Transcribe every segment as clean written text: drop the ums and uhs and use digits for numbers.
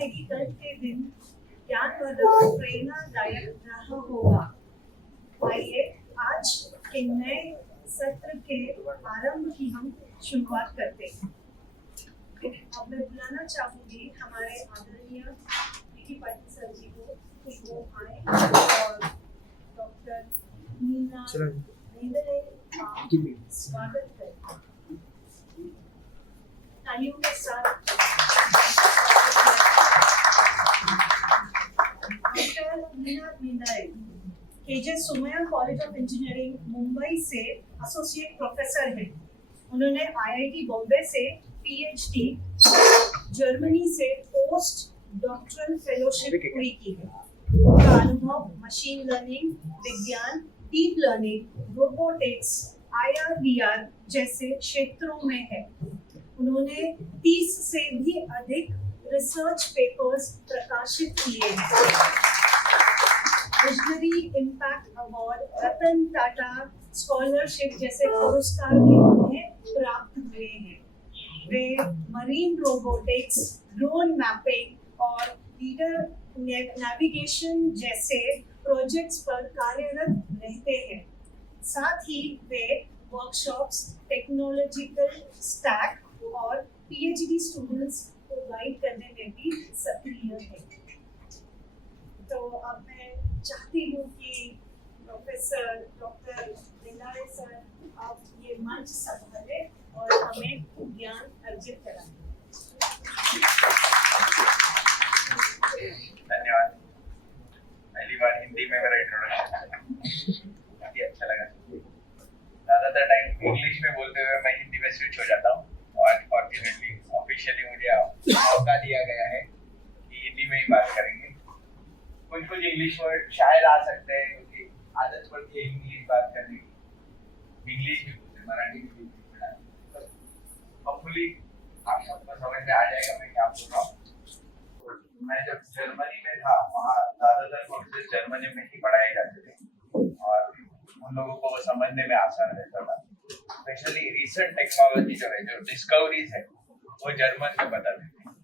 है कि कल के दिन ज्ञानवर्धक प्रेरणादायक रहा होगा। आइए आज के नए सत्र के आरंभ की हम शुरुआत करते हैं। अब मैं बुलाना चाहूंगी हमारे आदरणीय विकी पाटिल सर जी को कि वो आए और डॉक्टर मीना नींदले का स्वागत करें। तालियों के साथ doctor Meena Nindle KJ Somaiya college of engineering Mumbai से एसोसिएट प्रोफेसर हैं। उन्होंने आईआईटी बॉम्बे से पीएचडी, जर्मनी से पोस्ट डॉक्टरल फेलोशिप पूरी की है। उनका अनुभव मशीन लर्निंग, विज्ञान, डीप लर्निंग, रोबोटिक्स, आईआर/वीआर जैसे क्षेत्रों में है। उन्होंने 30 से भी अधिक रिसर्च पेपर्स प्रकाशित किए हैं। Visionary impact award, Ratan Tata scholarship जैसे पुरस्कार भी उन्हें प्राप्त हुए हैं। वे मरीन रोबोटिक्स, ड्रोन मैपिंग और लीडर नेविगेशन जैसे प्रोजेक्ट्स पर कार्यरत रहते हैं। साथ ही वे वर्कशॉप्स, टेक्नोलॉजिकल स्टैक और पीएचडी स्टूडेंट्स को गाइड करने में भी सक्रिय हैं। तो अब मैं चाहती हूँ कि प्रोफेसर डॉक्टर नींदले सर आप ये मंच संभाले और हमें ज्ञान अर्जित कराएं। धन्यवाद। पहली बार हिंदी में मेरा इंट्रोडक्शन काफी अच्छा लगा। ज्यादातर टाइम इंग्लिश में बोलते हुए मैं हिंदी में स्विच हो जाता हूँ और फॉर्चुनेटली ऑफिशियली मुझे मौका दिया गया है कि हिंदी में ही बात करेंगे। कुछ इंग्लिश वर्ड शायद आ सकते हैं क्योंकि आदत पड़ती है इंग्लिश बात करने की। इंग्लिश भी बोलते, मराठी भी बोलते। होपफुली आप सबको समझ में आ जाएगा मैं क्या बोल रहा हूँ। मैं जब जर्मनी में था वहाँ ज्यादातर कोर्सेज जर्मनी में ही पढ़ाए जाते थे और उन लोगों को वो समझने में आसान रहता था। स्पेशली रिसेंट टेक्नोलॉजी जो है, जो डिस्कवरीज है, वो जर्मन में बताते थे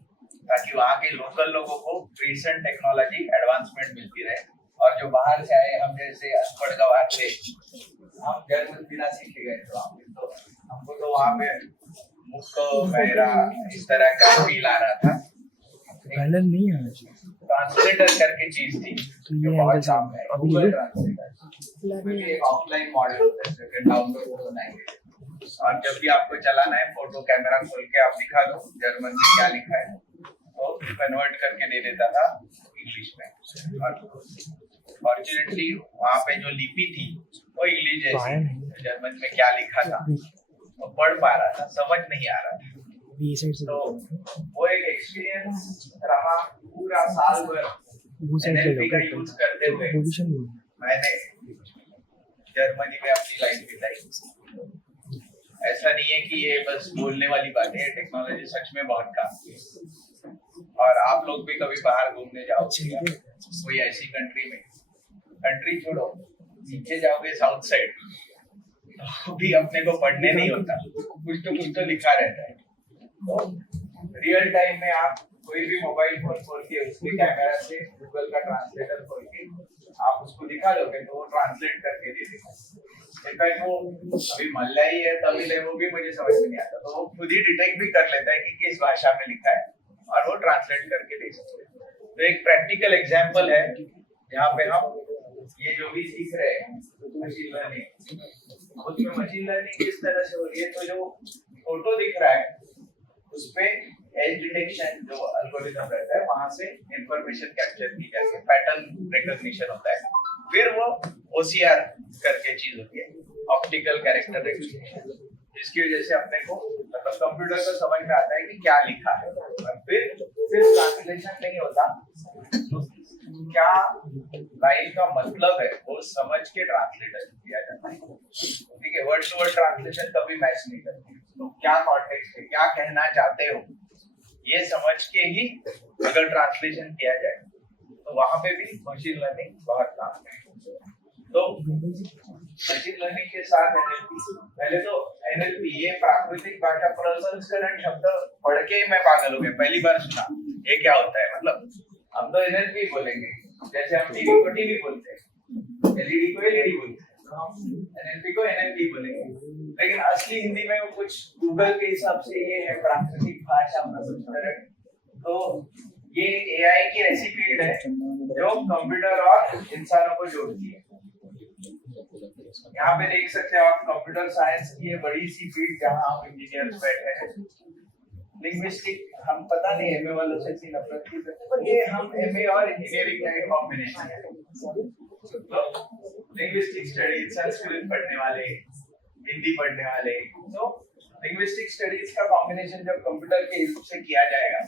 ताकि वहाँ के लोकल लोगों को रिसेंट टेक्नोलॉजी एडवांसमेंट मिलती रहे। और जो बाहर से आए हम जैसे अनपढ़ गवार थे, हम जर्मन बिना सीखे गए तो हमको तो वहाँ पे मुक्को मेरा इस तरह का फील आ रहा था। नहीं आना चाहिए। ट्रांसलेटर करके चीज थी जो बहुत काम है, गूगल ट्रांसलेटर एक ऑफलाइन मॉडल होता है जो डाउनलोड होना है। और जब भी आपको चलाना है फोटो कैमरा खोल के आप दिखा दो जर्मन में क्या लिखा है तो कन्वर्ट करके दे देता था इंग्लिश में। और फॉर्चुनेटली वहाँ पे जो लिपि थी वो इंग्लिश जैसी, जर्मन में क्या लिखा था वो पढ़ पा रहा था, समझ नहीं आ रहा था। तो वो एक एक्सपीरियंस रहा पूरा साल भर एनएलपी का यूज करते हुए मैंने जर्मनी में अपनी लाइफ बिताई। ऐसा नहीं है कि ये बस बोलने वाली बात है, टेक्नोलॉजी सच में बहुत काम की है। और आप लोग भी कभी बाहर घूमने जाओगे कोई ऐसी कंट्री में, कंट्री छोड़ो नीचे जाओगे साउथ साइड तो भी अपने को पढ़ने नहीं होता, कुछ तो लिखा रहता है। तो रियल टाइम में आप कोई भी मोबाइल फोन खोल के उसके कैमरा से गूगल का ट्रांसलेटर खोल के आप उसको दिखा दोगे तो वो ट्रांसलेट करके दे देगा। इनफैक्ट वो अभी मलयाई है, तमिल है, वो भी मुझे समझ में नहीं आता तो वो खुद ही डिटेक्ट भी कर लेता है कि किस भाषा में लिखा है और वो ट्रांसलेट करके दे सकते हैं। तो एक प्रैक्टिकल एग्जांपल है जहाँ पे हम ये जो भी सीख रहे हैं मशीन लर्निंग, उसमें मशीन लर्निंग किस तरह से हो रही है। तो जो फोटो दिख रहा है उसपे एज डिटेक्शन जो एल्गोरिथम रहता है वहां से इंफॉर्मेशन कैप्चर की जाती है, पैटर्न रिकॉग्निशन होता है। फिर वो ओसीआर करके चीज होती है, ऑप्टिकल कैरेक्टर रिकॉग्निशन, जिसकी वजह से अपने को मतलब कंप्यूटर को समझ में आता है कि क्या लिखा है। और फिर ट्रांसलेशन नहीं होता, तो क्या लाइन का मतलब है वो समझ के ट्रांसलेट किया जाता है। ठीक है, वर्ड टू वर्ड ट्रांसलेशन कभी मैच नहीं करती। तो क्या कॉन्टेक्स्ट है, क्या कहना चाहते हो, ये समझ के ही अगर ट्रांसलेशन किया जाए तो वहां पे भी मशीन लर्निंग बहुत काम है। तो मशीन लर्निंग के साथ एनएलपी, पहले तो एनएलपी ये प्राकृतिक भाषा प्रसंस्करण शब्द पढ़ के ही मैं पागल हो गया, पहली बार सुना ये क्या होता है। मतलब हम तो एनएलपी बोलेंगे, जैसे हम टीवी को टीवी बोलते हैं, एलईडी को एलईडी बोलते हैं, तो हम एनएलपी को एनएलपी बोलेंगे। लेकिन असली हिंदी में वो कुछ गूगल के हिसाब से ये है प्राकृतिक भाषा प्रसंस्करण। तो ये एआई की ऐसी फील्ड है जो कंप्यूटर और इंसानों को जोड़ती है। यहाँ पे देख सकते हो आप कंप्यूटर साइंस की ये बड़ी सी फील्ड जहाँ हम इंजीनियर्स बैठे हैं। लिंग्विस्टिक हम पता नहीं एमए वालों से इतनी नफरत क्यों करते हैं, पर ये हम एमए और इंजीनियरिंग का एक कॉम्बिनेशन है। तो लिंग्विस्टिक स्टडीज, संस्कृत पढ़ने वाले, हिंदी पढ़ने वाले, तो लिंग्विस्टिक स्टडीज का कॉम्बिनेशन जब कंप्यूटर के हेल्प से किया जाएगा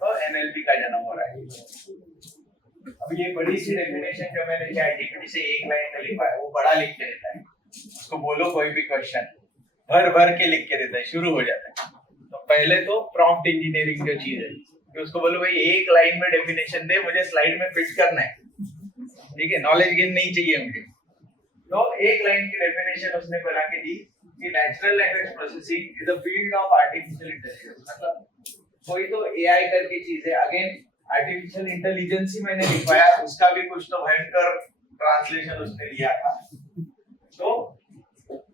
तो एनएलपी का जन्म हो रहा है। अब ये बड़ी सी डेफिनेशन जो मैंने चैटजीपीटी से एक लाइन में लिखा है वो बड़ा लिख के देता है। उसको बोलो कोई भी क्वेश्चन भर भर के लिख के देता है, शुरू हो जाता है। तो पहले तो प्रॉम्प्ट इंजीनियरिंग जो चीज है कि उसको बोलो भाई एक लाइन में डेफिनेशन दे, मुझे स्लाइड में फिट करना है, ठीक है, नॉलेज गेन नहीं चाहिए मुझे। तो एक लाइन की डेफिनेशन उसने बना के दी कि natural language processing is a field of artificial intelligence. मतलब कोई तो एआई करके चीज है, अगेन आर्टिफिशियल इंटेलिजेंस ही मैंने लिखवाया, उसका भी कुछ तो भयंकर ट्रांसलेशन उसने लिया था। तो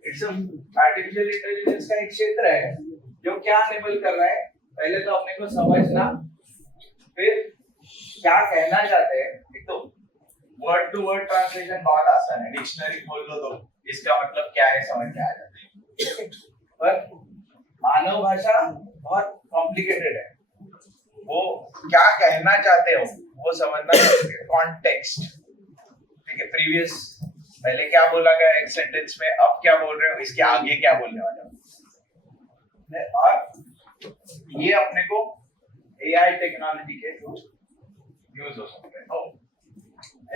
इट्स आर्टिफिशियल इंटेलिजेंस का एक क्षेत्र है जो क्या एनेबल कर रहा है, पहले तो अपने को समझना, फिर क्या कहना चाहते हैं। एक तो वर्ड टू वर्ड ट्रांसलेशन बहुत आसान है, डिक्शनरी खोल लो तो इसका मतलब क्या है समझ में आ जाता है। पर मानव भाषा बहुत कॉम्प्लिकेटेड है, वो क्या कहना चाहते हो वो समझना, कॉन्टेक्स्ट, ठीक है, प्रीवियस पहले क्या बोला गया एक सेंटेंस में, अब क्या बोल रहे हो, इसके आगे क्या बोलने वाले हो। और ये अपने को एआई टेक्नोलॉजी के थ्रू यूज हो सकता है। तो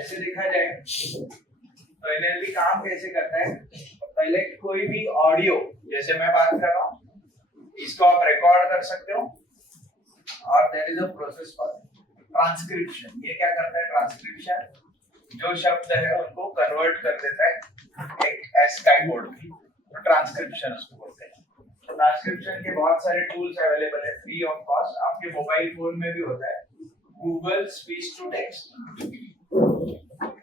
ऐसे देखा जाए तो एनएलपी काम कैसे करता है, पहले कोई भी ऑडियो, जैसे मैं बात कर रहा हूँ, इसको आप रिकॉर्ड कर सकते हो और there is a process for transcription. ये क्या करता है, ट्रांसक्रिप्शन जो शब्द है उनको कन्वर्ट कर देता है एक एसकाई कोड में, तो ट्रांसक्रिप्शन उसको बोलते हैं। तो ट्रांसक्रिप्शन के बहुत सारे टूल्स अवेलेबल है फ्री ऑफ कॉस्ट, आपके मोबाइल फोन में भी होता है, Google speech to text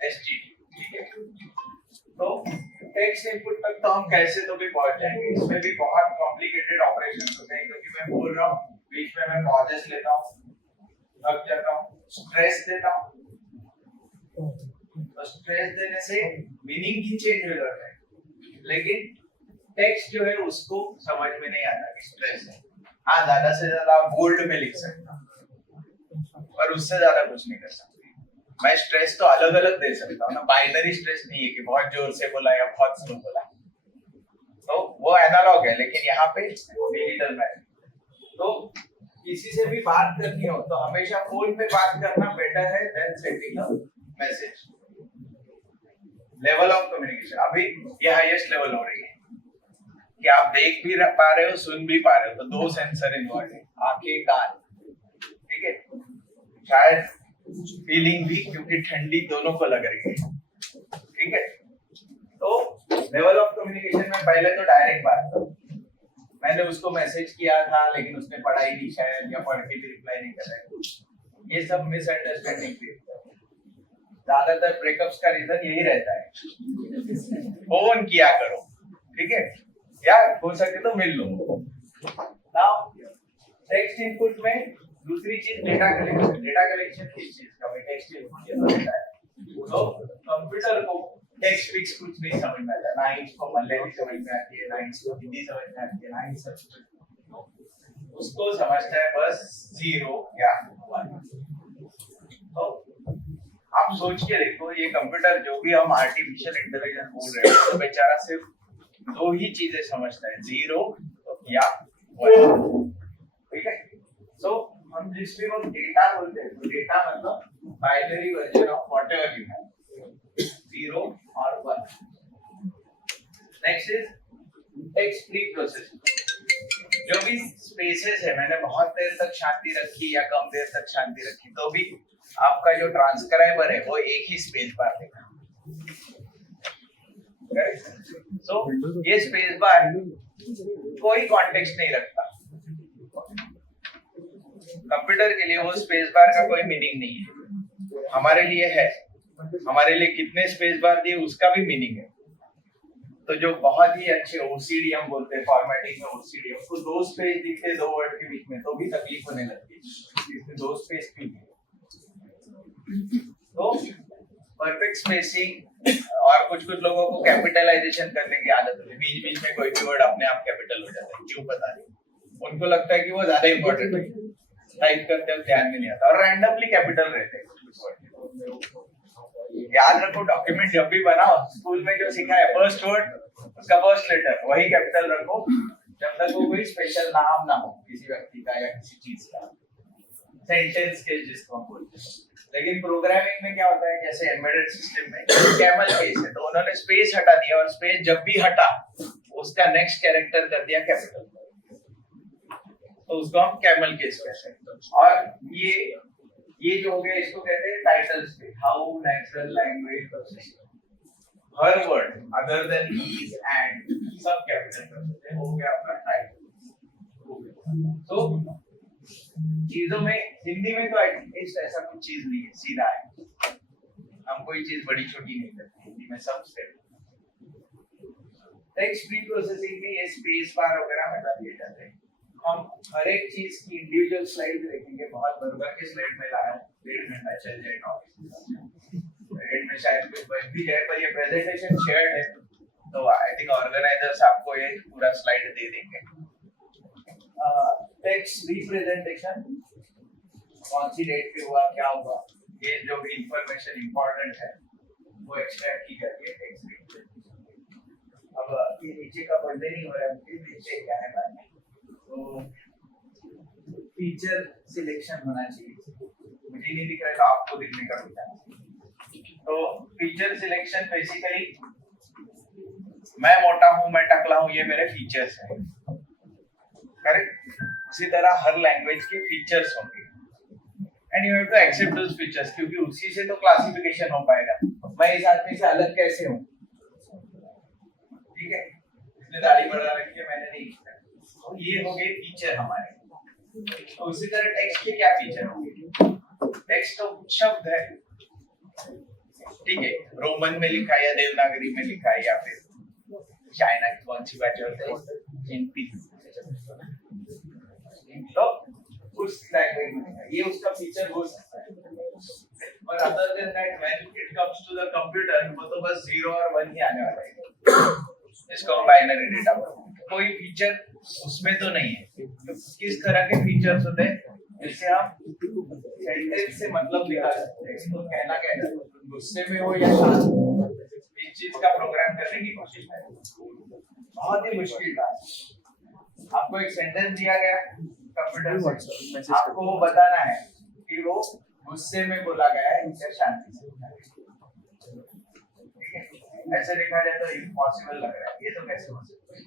ST, ठीक है। तो टेक्स्ट इनपुट तक तो हम कैसे तो भी पहुंच जाएंगे, इसमें भी बहुत कॉम्प्लिकेटेड ऑपरेशंस होते हैं, क्योंकि मैं बोल रहा हूँ बीच में मैं पॉजेस लेता हूँ, थक जाता हूँ, स्ट्रेस देता हूँ, तो स्ट्रेस देने से मीनिंग ही चेंज हो जाता है। लेकिन टेक्स्ट जो है उसको समझ में नहीं आता कि स्ट्रेस है। हाँ, ज्यादा से ज्यादा बोल्ड में लिख सकता हूँ, पर उससे ज्यादा कुछ नहीं कर सकता। मैं स्ट्रेस तो अलग अलग दे सकता हूँ ना, बाइनरी स्ट्रेस नहीं है कि बहुत जोर से बोला या बहुत स्लो बोला, तो वो एनालॉग है। लेकिन यहाँ पे डिजिटल में, तो किसी से भी बात करनी हो तो हमेशा फोन पे बात करना बेटर है than sending a message. Level of communication अभी ये हाईएस्ट लेवल हो रही है कि आप देख भी पा रहे हो, सुन भी पा रहे हो, तो दो सेंसर इन्वॉल्व है, आंखें कान, ठीक है। शायद फीलिंग भी, क्योंकि ठंडी दोनों को लग रही है, ठीक है। तो लेवल ऑफ कम्युनिकेशन में पहले तो डायरेक्ट बात करो, मैंने उसको मैसेज किया था लेकिन उसने पढ़ा ही नहीं शायद, या पढ़ के भी रिप्लाई नहीं कर रहा है, ये सब मिसअंडरस्टैंडिंग क्रिएट करता है। ज्यादातर ब्रेकअप्स का रीजन यही रहता है, फोन किया करो, ठीक है, या हो सके तो मिल लो। नाउ टेक्स्ट इनपुट में दूसरी चीज डेटा कलेक्शन। डेटा कलेक्शन किस चीज का, टेक्स्ट इनपुट ये होता है, तो कंप्यूटर को टेक्स्ट फिक्स कुछ नहीं समझ में आता, ना ही इसको मलयाली समझ में आती है, ना ही इसको हिंदी समझ में आती है, ना ही उसको समझता है बस 0 या 1। तो आप सोच के देखो, ये कंप्यूटर जो भी हम आर्टिफिशियल इंटेलिजेंस बोल रहे हैं, तो बेचारा सिर्फ दो ही चीजें समझता है, 0 या 1, ठीक है। सो हम जिस भी हम डेटा बोलते हैं, तो डेटा मतलब binary version of whatever you have, 0 और 1। Next is text pre processing. जो भी स्पेसेस है, मैंने बहुत देर तक शांति रखी या कम देर तक शांति रखी, तो भी आपका जो ट्रांसक्राइबर है वो एक ही स्पेस बार देगा। सो ये स्पेस बार कोई कॉन्टेक्स्ट नहीं रखता, कंप्यूटर के लिए वो स्पेस बार का कोई मीनिंग नहीं है। हमारे लिए है, हमारे लिए कितने स्पेस बार दिए उसका भी मीनिंग है। तो जो बहुत ही अच्छे ओसीडी हम बोलते हैं, फॉर्मेटिंग में ओसीडी, उसको दो स्पेस दिखते दो वर्ड के बीच में तो भी तकलीफ होने लगती है, इसमें दो स्पेस क्यों दिए। तो परफेक्ट स्पेसिंग, और कुछ कुछ लोगों को कैपिटलाइजेशन करने की आदत होती है, बीच बीच में कोई भी वर्ड अपने आप कैपिटल हो जाता है, क्यों पता नहीं, उनको लगता है कि वो ज्यादा इंपॉर्टेंट है, टाइप करते हैं ध्यान में नहीं आता, और रैंडमली कैपिटल रहते हैं कुछ वर्ड। याद रखो, डॉक्यूमेंट जब भी बनाओ, स्कूल में जो सिखाया है फर्स्ट वर्ड उसका फर्स्ट लेटर वही कैपिटल रखो, जब तक वो कोई स्पेशल नाम ना हो किसी व्यक्ति का या किसी चीज का, सेंटेंस के जिसको हम बोलते हैं। लेकिन प्रोग्रामिंग में क्या होता है, जैसे एम्बेडेड सिस्टम में कैमल केस है, तो उन्होंने स्पेस हटा दिया, और स्पेस जब भी हटा उसका नेक्स्ट कैरेक्टर कर दिया कैपिटल, तो उसको हम कैमल केस कहते हैं। और ये जो हो गया इसको कहते हैं title space, how natural language processing, her word other than is and सब कैपिटल करते हैं, हो गया अपना टाइटल। तो चीजों में हिंदी में तो एटलीस्ट ऐसा कुछ चीज नहीं है, सीधा है, हम कोई चीज बड़ी छोटी नहीं करते हिंदी में, सब स्टेप। टेक्स्ट प्री प्रोसेसिंग में ये स्पेस बार वगैरह हटा दिए जाते हैं। हम हर एक चीज की इंडिविजुअल स्लाइड देखेंगे, बहुत बरबर के स्लाइड में लाया, 1.5 घंटा चल जाएगा, स्लाइड में शायद कुछ बच भी जाए, पर ये प्रेजेंटेशन शेयर्ड है तो आई थिंक ऑर्गेनाइजर्स आपको ये पूरा स्लाइड दे देंगे। टेक्स्ट रिप्रेजेंटेशन, कौन सी डेट पे हुआ, क्या हुआ, ये जो भी इंफॉर्मेशन इंपॉर्टेंट है वो एक्सट्रैक्ट की जाती है टेक्स्ट रिप्रेजेंटेशन। अब ये नीचे का पढ़ने नहीं हो रहा है मुझे, नीचे क्या है बात, तो फीचर सिलेक्शन होना चाहिए, मुझे नहीं दिख रहा है तो आपको दिखने का कुछ। तो फीचर सिलेक्शन बेसिकली, मैं मोटा हूं, मैं टकला हूं, ये मेरे फीचर्स हैं, करेक्ट। उसी तरह हर लैंग्वेज के फीचर्स होंगे, and you have to accept those features, क्योंकि उसी से तो क्लासिफिकेशन हो पाएगा, मैं इस आदमी से अलग कैसे हूं, ठीक है, इसने दाढ़ी बढ़ा रखी है मैंने नहीं, तो ये हो गए फीचर हमारे। तो उसी तरह टेक्स्ट के क्या फीचर होंगे, टेक्स्ट तो शब्द है, ठीक है, रोमन में लिखा है या देवनागरी में लिखा है, या फिर चाइना की कौन सी भाषा होती है, एनपी, तो उस लैंग्वेज में ये उसका फीचर हो सकता है। और other than that when it comes to the computer, वो तो बस 0 और 1 ही आने वाला है, इसको हम बाइनरी डेटा बोलते हैं, कोई फीचर उसमें तो नहीं है। तो किस तरह के फीचर्स होते हैं जिससे हम सेंटेंस से मतलब निकाल सकते हैं, इसको कहना क्या है, गुस्से में हो या शांत, इस चीज का प्रोग्राम करने की कोशिश करें, बहुत ही मुश्किल था। आपको एक सेंटेंस दिया गया कंप्यूटर से, आपको वो बताना है कि वो गुस्से में बोला गया है या शांति से, ऐसे देखा जाए तो इम्पॉसिबल लग रहा है, ये तो कैसे हो सकता है,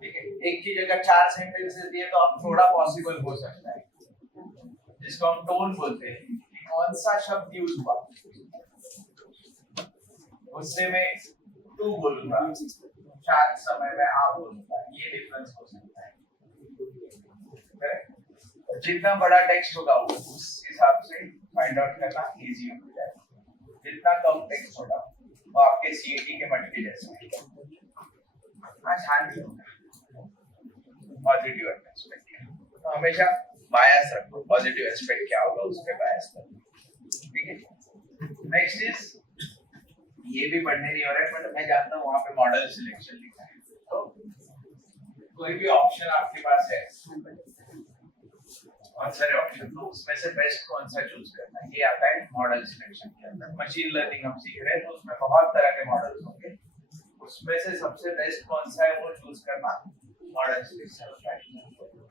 ठीक है। एक चीज अगर 4 सेंटेंसेस दिए तो अब थोड़ा पॉसिबल हो सकता है, जिसको हम टोन बोलते हैं, कौन सा शब्द यूज हुआ, गुस्से में तू बोलूंगा, शांत समय में आप बोलूंगा, ये डिफरेंस हो सकता है। जितना बड़ा टेक्स्ट होगा उस हिसाब से फाइंड आउट करना इजी हो जाएगा, जितना कम टेक्स्ट होगा वो आपके सीएटी के मटके जैसे शांति होगा, पॉजिटिव एस्पेक्ट, तो हमेशा बायस रखो, पॉजिटिव एस्पेक्ट क्या होगा उस पे बायस करो, ठीक है। नेक्स्ट इज, ये भी पढ़ने नहीं हो रहा है बट मैं जानता हूँ वहाँ पे मॉडल सिलेक्शन लिखा है, तो कोई भी ऑप्शन आपके पास है, बहुत सारे ऑप्शन, तो उसमें से बेस्ट कौन सा चूज करना है, ये आता है मॉडल सिलेक्शन के अंदर। मशीन लर्निंग हम सीख रहे हैं तो उसमें बहुत तरह के मॉडल्स होंगे, उसमें से सबसे बेस्ट कौन सा है वो चूज करना मॉडल सिलेक्शन होता है।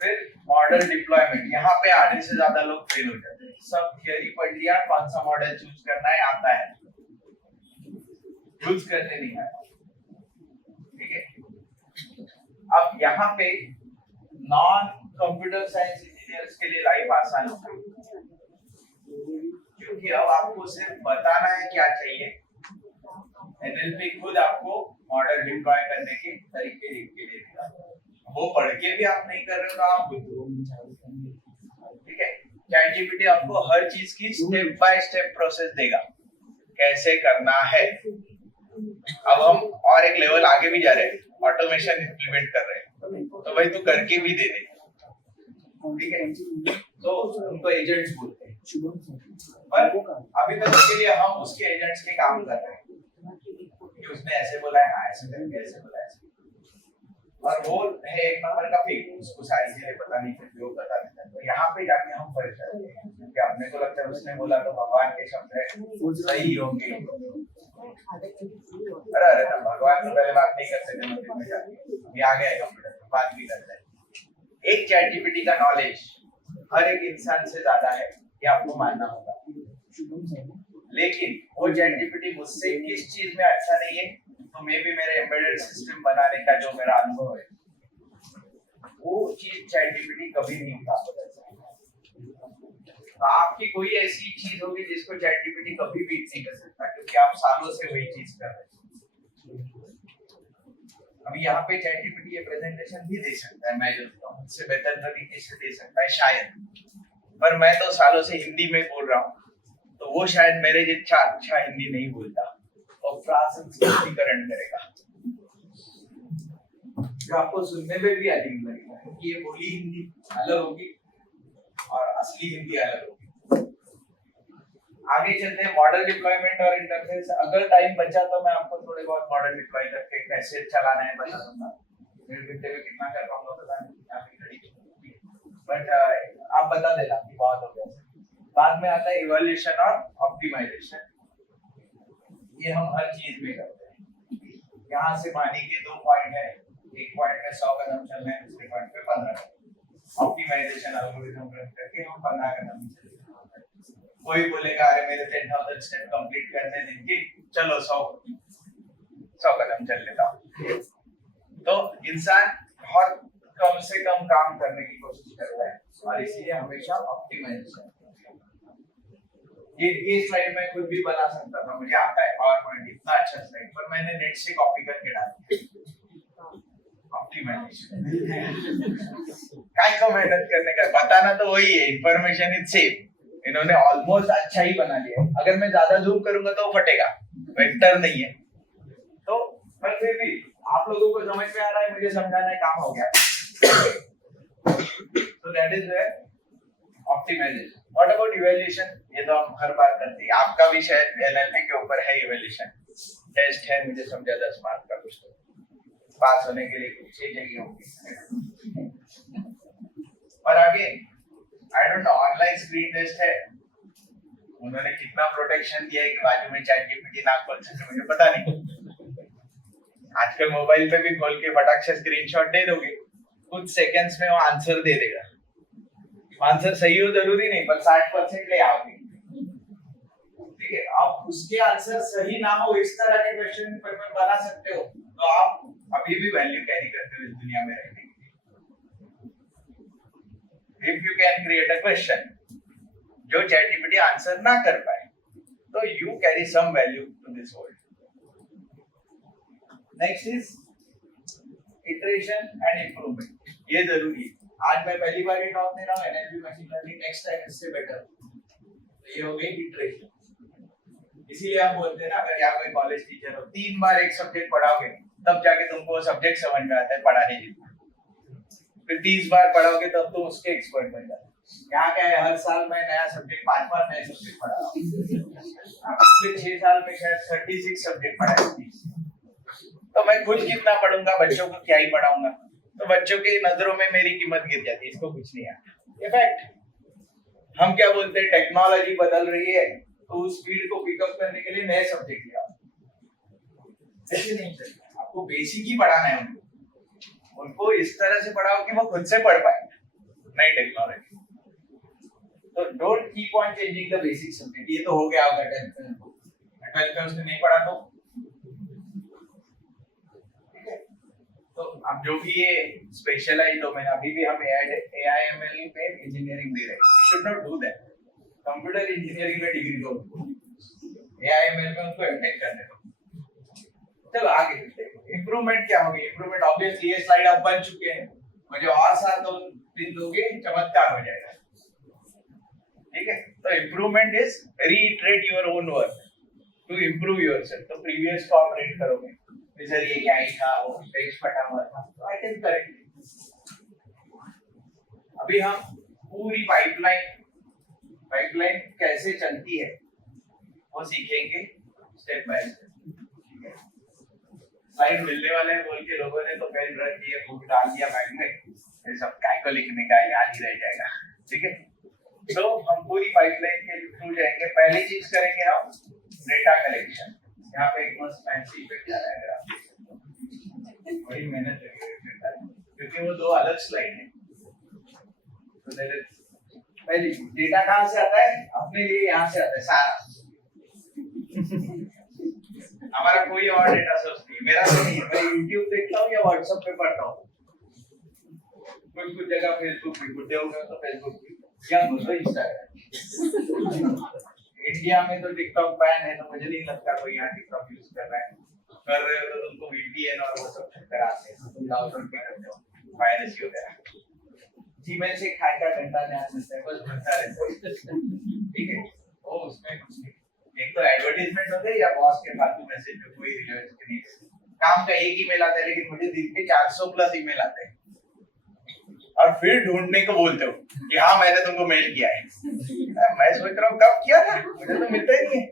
फिर मॉडल डिप्लॉयमेंट, यहाँ पे आधे से ज्यादा लोग फेल हो जाते हैं, सब थियरी पढ़ लिया, कौन सा मॉडल चूज करना है आता है, यूज करने नहीं आया, ठीक है। अब यहाँ पे नॉन कंप्यूटर साइंस इंजीनियर्स के लिए लाइफ आसान हो गई, क्योंकि अब आपको सिर्फ बताना है क्या चाहिए, एनएलपी खुद आपको मॉडल डिप्लॉय करने के तरीके लिख के देगा, वो पढ़ के भी आप नहीं कर रहे हो तो आप बुद्धू, ठीक है। चैट जीपीटी आपको हर चीज की स्टेप बाय स्टेप प्रोसेस देगा, कैसे करना है। अब हम और एक लेवल आगे भी जा रहे हैं, ऑटोमेशन इंप्लीमेंट कर रहे हैं, तो भाई तू करके भी दे दे, ठीक है। तो उनको एजेंट्स बोलते हैं, पर अभी तक उसके लिए हम उसके एजेंट्स के काम कर रहे हैं कि उसने ऐसे बोला है, हाँ ऐसे करके ऐसे बोला है, और वो है एक नंबर का फेक, उसको सारी चीजें पता नहीं फिर वो बता देता है। तो यहाँ पे जाके हम फंस जाते हैं, क्योंकि अपने को लगता है उसने बोला तो भगवान के शब्द है सही होंगे। अरे ना, भगवान तो पहले बात नहीं करते थे, मंदिर में जाके ये आ गया है कंप्यूटर में बात भी करता है। एक चैट जीपीटी का नॉलेज हर एक इंसान से ज्यादा है, ये आपको मानना होगा, लेकिन वो चैट जीपीटी मुझसे किस चीज में अच्छा नहीं है, तो मे भी मेरे एम्बेडेड सिस्टम बनाने का जो मेरा अनुभव है, वो चीज चैट जीपीटी कभी नहीं उठा सकता। तो आपकी कोई ऐसी चीज होगी जिसको चैट जीपीटी कभी बीट नहीं कर सकता, क्योंकि आप सालों से वही चीज कर रहे हैं। अभी यहाँ पे चैट जीपीटी ये प्रेजेंटेशन भी दे सकता है, मैं जो उससे बेहतर तरीके से दे सकता है शायद, पर मैं तो सालों से हिंदी में बोल रहा हूँ, तो वो शायद मेरे जितना अच्छा हिंदी नहीं बोलता और प्रसंस्कृतिकरण करेगा, जो आपको सुनने में भी अजीब लगेगा, क्योंकि ये बोली हिंदी अलग होगी और असली हिंदी अलग होगी। आगे चलते हैं मॉडल डिप्लॉयमेंट और इंटरफेस। अगर टाइम बचा तो मैं आपको थोड़े बहुत मॉडल डिप्लॉय करके कैसे चलाना है बता दूंगा, 1.5 घंटे में कितना कर पाऊंगा पता नहीं, बट आप बता देना कि बहुत हो गया। बाद में आता है इवैल्यूएशन और ऑप्टिमाइजेशन, ये हम हर चीज में करते हैं। यहाँ से मानिए कि 2 पॉइंट है, एक पॉइंट में 100 कदम चलना है, दूसरे पॉइंट पे 15। ऑप्टिमाइजेशन एल्गोरिथम रन करके हम 15 कदम चलेंगे। कोई बोलेगा अरे मेरे 10,000 स्टेप कंप्लीट करने देंगे, चलो 100 कदम चल लेता हूँ। तो इंसान बहुत कम से कम काम करने की कोशिश करता है, और इसीलिए हमेशा ऑप्टिमाइजेशन। ये स्लाइड मैं खुद भी बना सकता था, मुझे आता है पावर पॉइंट, इतना अच्छा स्लाइड, पर मैंने नेट से कॉपी करके डाल दिया। ऑप्टिमाइजेशन काय को मेहनत करने का, बताना तो वही है, इंफॉर्मेशन इज सेफ। इन्होंने ऑलमोस्ट अच्छा ही बना लिया, अगर मैं ज्यादा जूम करूंगा तो फटेगा, वेक्टर नहीं है। तो पर फिर भी आप लोगों को समझ में आ रहा है, मुझे समझाना है, काम हो गया। So that is where optimization. What about evaluation? ये तो हम हर बार करते हैं, आपका भी शायद एनएलपी के ऊपर है evaluation टेस्ट है, मुझे समझा 10 मार्क का कुछ, तो पास होने के लिए कुछ 6 जगह होंगी। और आगे I don't know, online screen test है, उन्होंने कितना प्रोटेक्शन दिया है कि बाजू में चैट जीपीटी ना खोल सके, मुझे पता नहीं। आजकल मोबाइल पे भी खोल के फटाक से स्क्रीनशॉट दे दोगे, कुछ सेकंड्स में वो आंसर दे देगा। आंसर सही हो जरूरी नहीं, पर 60% ले आओगे, ठीक है। आप उसके आंसर सही ना हो इस तरह के क्वेश्चन पेपर बना सकते हो, तो आप अभी भी वैल्यू कैरी करते हो इस दुनिया में रहने के लिए। If you can create a question जो ChatGPT आंसर ना कर पाए, तो you carry some value to this world. Next is iteration and improvement. ये जरूरी है। आज मैं पहली बार ये टॉक दे रहा हूँ NLP machine learning, next time इससे बेटर। तो ये हो गई इटरेशन। इसीलिए हम बोलते हैं ना, अगर आप कोई कॉलेज टीचर हो, 3 बार एक सब्जेक्ट पढ़ाओगे तब जाके तुमको वो सब्जेक्ट समझ में आता है पढ़ाने के, फिर 30 बार पढ़ाओगे तब तुम उसके एक्सपर्ट बन जाते। यहाँ क्या है, हर साल मैं नया सब्जेक्ट 5 बार नए सब्जेक्ट पढ़ा रहा हूँ, पिछले 6 साल में शायद 36 सब्जेक्ट पढ़ाए, तो मैं खुद कितना पढ़ूंगा, बच्चों को क्या ही पढ़ाऊंगा, तो बच्चों की नजरों में मेरी कीमत गिर जाती है, इसको कुछ नहीं आता। ये फैक्ट। हम क्या बोलते हैं, टेक्नोलॉजी बदल रही है तो उस स्पीड को पिकअप करने के लिए नए सब्जेक्ट ले आओ, ऐसे नहीं चलेगा। आपको बेसिक ही पढ़ाना है, उनको इस तरह से पढ़ाओ कि वो खुद से पढ़ पाए नई टेक्नोलॉजी। तो don't keep on changing the basic subject. ये तो हो गया होगा 12th में उसने नहीं पढ़ा तो अब जो भी ये स्पेशलाइज्ड डोमेन, अभी भी हम एआईएमएल में इंजीनियरिंग दे रहे हैं, you should not do that. Computer engineering में डिग्री दो, एआईएमएल में उनको एमटेक करने दो। चलो आगे इंप्रूवमेंट क्या होगी। इंप्रूवमेंट ऑब्वियसली ये स्लाइड अब बन चुके हैं, मुझे और 7 दिन दोगे चमत्कार हो जाएगा। ठीक है, तो improvement is reiterate your own work to improve yourself. तो प्रीवियस को आप रेट करोगे, सर ये क्या ही था, वो टेक्स्ट फटा हुआ था, तो आई कैन करेक्ट। अभी हम पूरी पाइपलाइन कैसे चलती है वो सीखेंगे स्टेप बाय स्टेप। स्लाइड मिलने वाले हैं बोल के लोगों ने तो पेन रख दिया, बुक डाल दिया बैग में, ये सब काय को लिखने का, याद ही रह जाएगा। ठीक है, तो हम पूरी पाइपलाइन के थ्रू जाएंगे। पहली चीज करेंगे हम डेटा कलेक्शन। यहाँ पे एक मस्त फैंसी पे क्या रहेगा, बड़ी मेहनत लगेगी क्योंकि वो दो अलग स्लाइड है। तो पहली डेटा कहाँ से आता है, अपने लिए यहाँ से आता है सारा। हमारा कोई और डेटा सोर्स नहीं, मेरा तो नहीं है। मैं YouTube देखता हूँ या WhatsApp पे पढ़ता हूँ, कुछ जगह फेसबुक पे, गुड्डे हो गए तो फेसबुक पे, या तो इंस्टाग्राम। इंडिया में तो टिकटॉक बैन है, तो मुझे नहीं लगता कोई यहाँ टिकटॉक यूज कर रहा है। कर रहे हो तो तुमको VPN और वो सब चक्कर आते हैं, तुम डाउनलोड भी करते हो, वायरस वगैरह। जीमेल से खाएगा घंटा ध्यान देता है, बस घंटा रहता है। ठीक है, वो उसमें कुछ नहीं, एक तो एडवर्टाइजमेंट होते हैं या बॉस के फालतू मैसेज में कोई रिलेवेंस नहीं। काम का एक ईमेल आता है, लेकिन मुझे दिन के 400 प्लस ईमेल आते हैं, और फिर ढूंढने को बोलते हो कि हाँ मैंने तुमको मेल किया है। मैं सोच रहा हूँ कब किया था, मुझे तो मिलता ही नहीं है।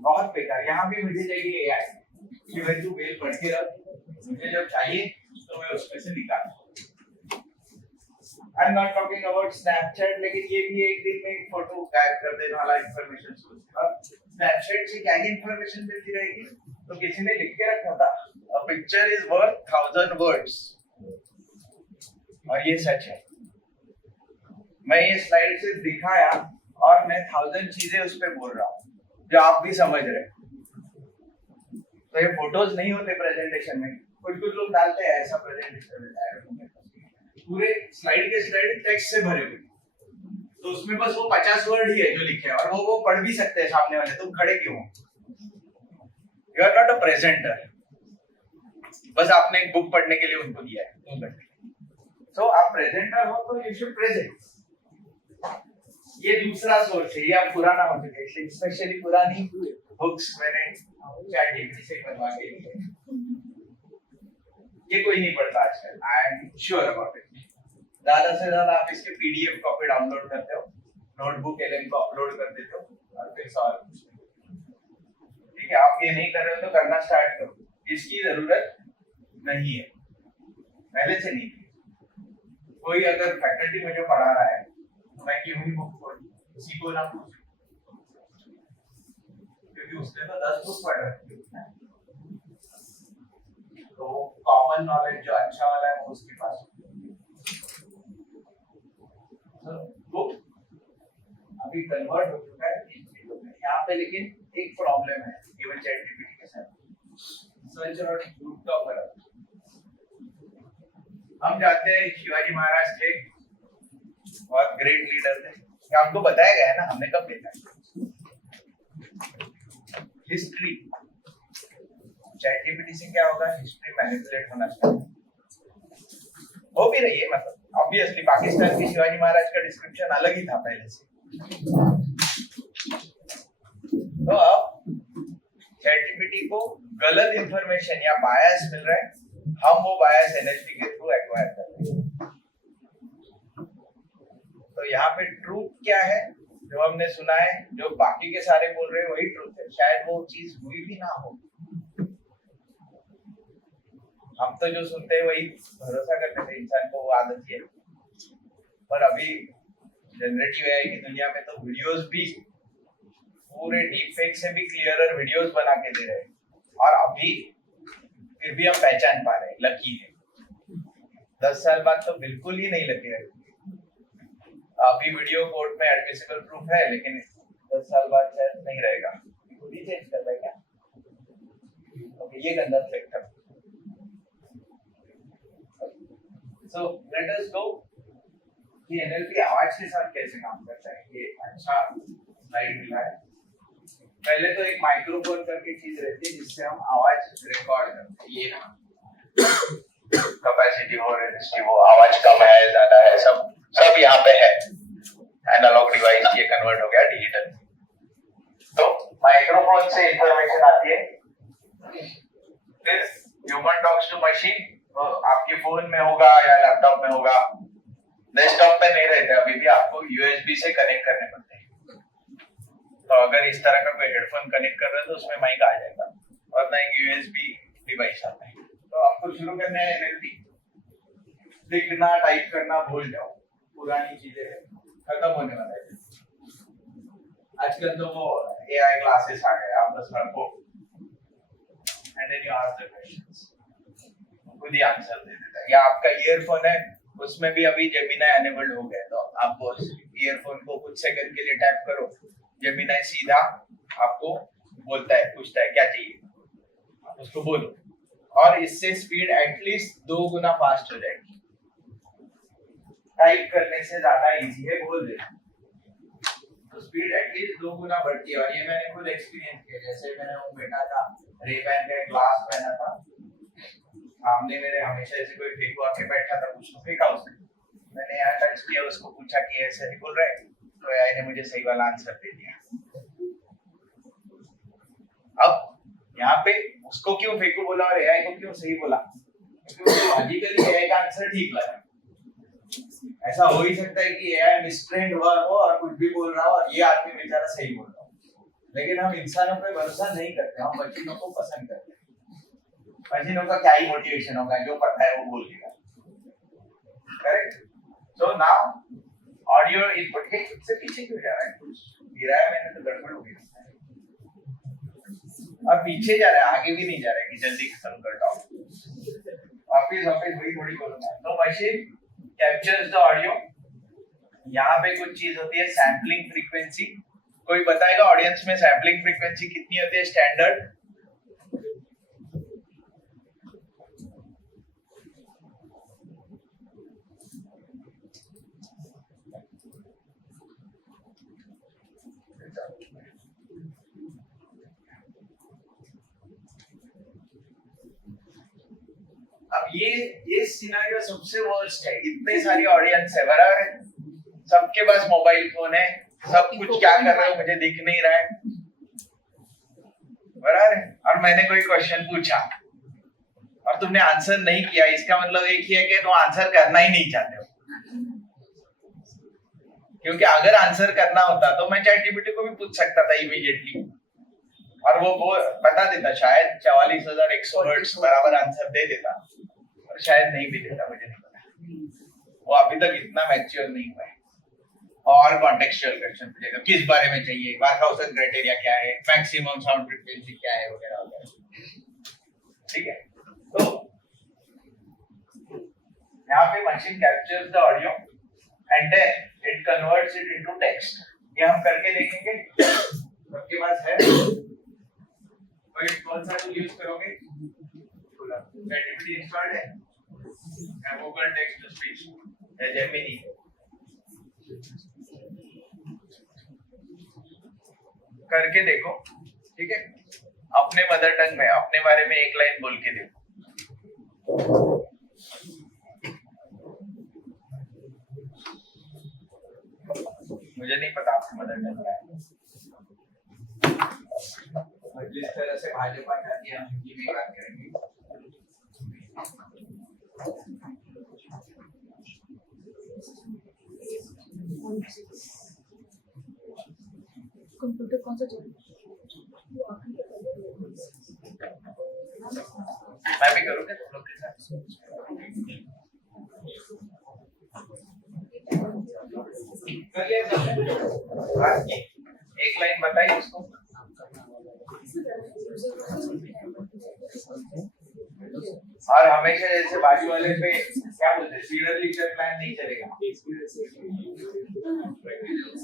बहुत बेकार। यहाँ भी मुझे चाहिए AI कि भाई तू मेल पढ़ के रख, मुझे जब चाहिए तो मैं उसमें से निकालूं। I am not talking about Snapchat, लेकिन ये भी एक दिन में एक फोटो गायब कर देने वाला इंफॉर्मेशन सोर्स है। और स्नैपचैट से क्या इंफॉर्मेशन मिलती रहेगी, तो किसी ने लिख के रखा था, a picture is worth 1000 words, और ये सच है। मैं ये स्लाइड से दिखाया और मैं 1000 चीजें उस पे बोल रहा हूँ जो आप भी समझ रहे हैं। तो ये फोटोज नहीं होते प्रेजेंटेशन में, कुछ लोग डालते हैं ऐसा प्रेजेंटेशन में, पूरे स्लाइड के स्लाइड टेक्स्ट से भरे हुए, तो उसमें बस वो 50 वर्ड ही है जो लिखे हैं, और वो पढ़ भी सकते हैं सामने वाले। तुम खड़े क्यों हो? You are not a presenter, बस आपने एक बुक पढ़ने के लिए उनको दिया है 2 घंटे। तो आप प्रेजेंटर हो तो यू शुड प्रेजेंट। ये दूसरा सोर्स है, ये आप पुराना हो चुके हैं, स्पेशली पुरानी बुक्स मैंने ChatGPT से बनवा के ली है। ये कोई नहीं पढ़ता आजकल, I am sure about it. ज्यादा से ज्यादा आप इसके PDF कॉपी डाउनलोड करते हो, नोटबुक LM को अपलोड कर देते हो, और फिर सॉल्व। ठीक है, आप ये नहीं कर रहे हो तो करना स्टार्ट करो, इसकी जरूरत नहीं है, पहले से नहीं। कोई अगर फैकल्टी मुझे पढ़ा रहा है तो मैं क्यों ही बुक पढ़ूं, उसी को ना पूछूं, क्योंकि उसने तो 10 बुक पढ़ रखी है। तो कॉमन नॉलेज जो अच्छा वाला है वो उसके पास। तो अभी कन्वर्ट हो चुका है इन चीजों में। यहाँ पे लेकिन एक प्रॉब्लम है केवल ChatGPT के साथ, सर्च और ग्रुप का फर्क। हम जाते हैं शिवाजी महाराज थे, बहुत ग्रेट लीडर थे, हमको बताया गया है ना, हमने कब देखा हिस्ट्री। ChatGPT से क्या होगा, हिस्ट्री मैनिपुलेट होना स्टार्ट हो भी रही है। मतलब ऑब्वियसली पाकिस्तान के शिवाजी महाराज का डिस्क्रिप्शन अलग ही था पहले से। तो अब ChatGPT को गलत इंफॉर्मेशन या बायस मिल रहा है, हम वो बायस NLP के थ्रू एक्वायर कर रहे हैं। तो यहाँ पे ट्रूथ क्या है, जो हमने सुना है, जो बाकी के सारे बोल रहे हैं वही ट्रूथ है। शायद वो चीज हुई भी ना हो, हम तो जो सुनते हैं वही भरोसा करते थे, इंसान को वो आदत है। पर अभी जनरेटिव AI की दुनिया में तो वीडियोस भी पूरे डीप फेक से भी क्लियरर वीडियोस बना के दे रहे हैं, और अभी फिर भी हम पहचान पा रहे हैं, लकी है। 10 साल बाद तो बिल्कुल ही नहीं लगे। अभी वीडियो कोर्ट में एडमिसिबल प्रूफ है, लेकिन 10 साल बाद शायद नहीं रहेगा। खुद ही चेंज कर देगा। ओके, ये गंदा sector. So let us go कि NLP आवाज के साथ कैसे काम करता है। ये अच्छा स्लाइड मिला है। पहले तो एक माइक्रोफोन करके चीज रहती है जिससे हम आवाज रिकॉर्ड करते हैं। ये कैपेसिटी हो, रेजिस्टिव हो, आवाज कम है ज्यादा है, सब यहाँ पे है। एनालॉग डिवाइस ये कन्वर्ट हो गया डिजिटल। तो माइक्रोफोन से इंफॉर्मेशन आती है, फिर ह्यूमन टॉक्स टू मशीन, आपके फोन में होगा या लैपटॉप में होगा, डेस्कटॉप पे नहीं रहते, अभी भी आपको यूएसबी से कनेक्ट करने पड़ते हैं। तो अगर इस तरह का कोई हेडफोन कनेक्ट कर रहे हो तो उसमें माइक आ जाएगा, वरना एक यूएसबी डिवाइस आता है। तो आपको शुरू करना है एनएलपी, लिखना टाइप करना भूल जाओ, पुरानी चीजें खत्म होने वाला है। आजकल तो वो एआई क्लासेस आ गए, आप बस रखो and then you ask the questions, खुद ही आंसर दे देता है। या आपका ईयरफोन है, उसमें भी अभी जेमिनाई एनेबल्ड हो गया, तो आप बस ईयरफोन को कुछ सेकंड के लिए टैप करो, जेमिनाई सीधा आपको बोलता है, पूछता है क्या चाहिए, आप उसको बोलो, और इससे स्पीड एटलीस्ट 2 गुना फास्ट हो जाएगी। टाइप करने से ज्यादा इजी है बोल देना, तो स्पीड एटलीस्ट 2 गुना बढ़ती है। और ये मैंने खुद एक्सपीरियंस किया, जैसे मैंने वो बेटा था रेबैन का ग्लास पहना था, सामने मेरे हमेशा ऐसे कोई फेंकू आके बैठा था, कुछ तो फेंका उसने, मैंने यहाँ टच किया, उसको पूछा कि ऐसे नहीं बोल रहे, तो एआई ने मुझे सही वाला आंसर दे दिया। अब यहाँ पे उसको क्यों फेंकू बोला और एआई को क्यों सही बोला, क्योंकि लॉजिकली एआई का आंसर ठीक लगा। ऐसा हो ही सकता है कि एआई मिसट्रेंड हुआ हो और कुछ भी बोल रहा हो और ये आदमी बेचारा सही बोल रहा हो, लेकिन हम इंसानों पे भरोसा नहीं करते, हम मशीनों को पसंद करते हैं। मशीनों का क्या ही मोटिवेशन होगा, जो पता है वो बोल देगा, correct. So now audio input के से पीछे क्यों जा रहा है, कुछ गिरा है मैंने तो गड़बड़ हो गई, और पीछे जा रहा है, आगे भी नहीं जा रहा है कि जल्दी खत्म कर दो, वापस वही थोड़ी बोलूंगा। तो मशीन कैप्चर्स द ऑडियो, यहाँ पे कुछ चीज होती है सैम्पलिंग फ्रीक्वेंसी। कोई बताएगा ऑडियंस में सैम्पलिंग फ्रीक्वेंसी कितनी होती है स्टैंडर्ड? अब ये सिनेरियो सबसे वर्स्ट है, इतने सारी ऑडियंस है, बराबर है, सबके पास मोबाइल फोन है, सब कुछ क्या कर रहे हो मुझे दिख नहीं रहा है, बराबर है, और मैंने कोई क्वेश्चन पूछा और तुमने आंसर नहीं किया, इसका मतलब एक ही है कि तुम आंसर करना ही नहीं चाहते हो। क्योंकि अगर आंसर करना होता तो मैं चैटजीपीटी को भी पूछ सकता था इमीडिएटली, और वो बता देता, शायद 44,100 वर्ड्स बराबर आंसर दे देता, और शायद नहीं भी देता, मुझे नहीं पता, वो अभी तक इतना मैच्योर नहीं हुआ है। और कॉन्टेक्सचुअल क्वेश्चन पूछेगा, किस बारे में चाहिए, बार्कहाउसेन क्राइटेरिया क्या है, मैक्सिमम साउंड फ्रीक्वेंसी क्या है, वगैरह वगैरह, ठीक है। तो यहाँ पे machine captures the audio and then it converts it into text. ये हम करके देखेंगे, सबके पास है, कोई कौन सा टूल यूज करोगे? चैटजीपीटी इंस्टॉल्ड है, या गूगल टेक्स्ट टू स्पीच, या जेमिनी? करके देखो, ठीक है, अपने मदर टंग में अपने बारे में एक लाइन बोल के देखो। मुझे नहीं पता आपकी मदर टंग क्या है, जिस तरह से भाजपा चाहती है हम हिंदी में बात करेंगे। कंप्यूटर कौन सा चाहिए? मैं भी करूँगा तुम लोग के साथ। कर लिया सबने? एक लाइन बताइए उसको। और हमेशा जैसे बाजू वाले पे क्या बोलते हैं, सीडर लेक्चर प्लान नहीं चलेगा,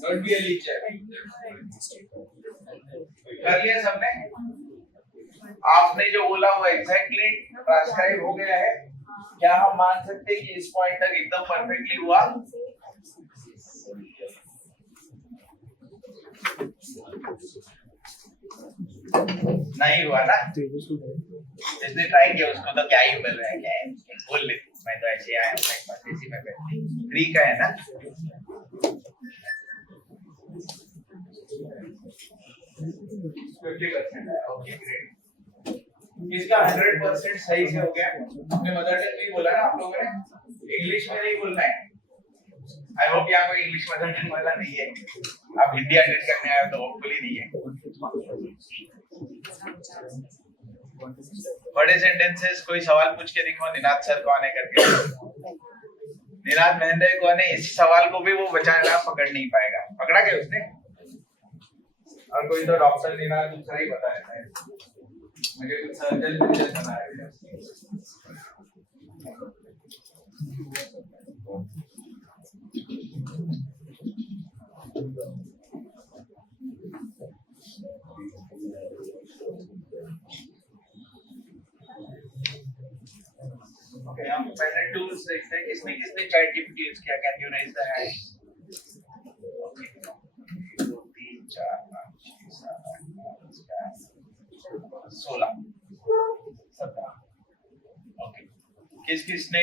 डोंट बी अ लीचर। कर लिया सबने? आपने जो बोला वो एग्जैक्टली ट्रांसक्राइब हो गया है? क्या हम मान सकते हैं कि इस पॉइंट तक एकदम परफेक्टली हुआ? नहीं हुआ ना? जिसने ट्राई किया उसको तो क्या ही मिल रहा है, क्या है बोल ले, मैं तो ऐसे आया हूँ, इसी में फ्री का है ना। 50% है, ओके ग्रेट। इसका 100% सही से हो गया। अपने मदर टंग में ही बोला ना आप लोगों ने, इंग्लिश में नहीं बोलना है। आई होप यहाँ कोई इंग्लिश मदर टंग वाला नहीं है, आप हिंदी अटेंड करने आए हो तो होपफुली नहीं है। बड़े सेंटेंसेस कोई सवाल पूछ के दिखाओ, निनाद सर कौन है करके। निनाद महेंद्र कौन है, इस सवाल को भी वो बचाना पकड़ नहीं पाएगा। पकड़ा क्या उसने? और कोई तो डॉक्टर निनाद दूसरा ही बता देता है, मुझे कुछ सर्जन बना है। ओके, हम पहले टूल्स देखते हैं, किसने किसने चैट जीपीटी यूज किया। Can you raise the hand? 2 3 4 5 6 7 8 9 16 17। Okay, किस किसने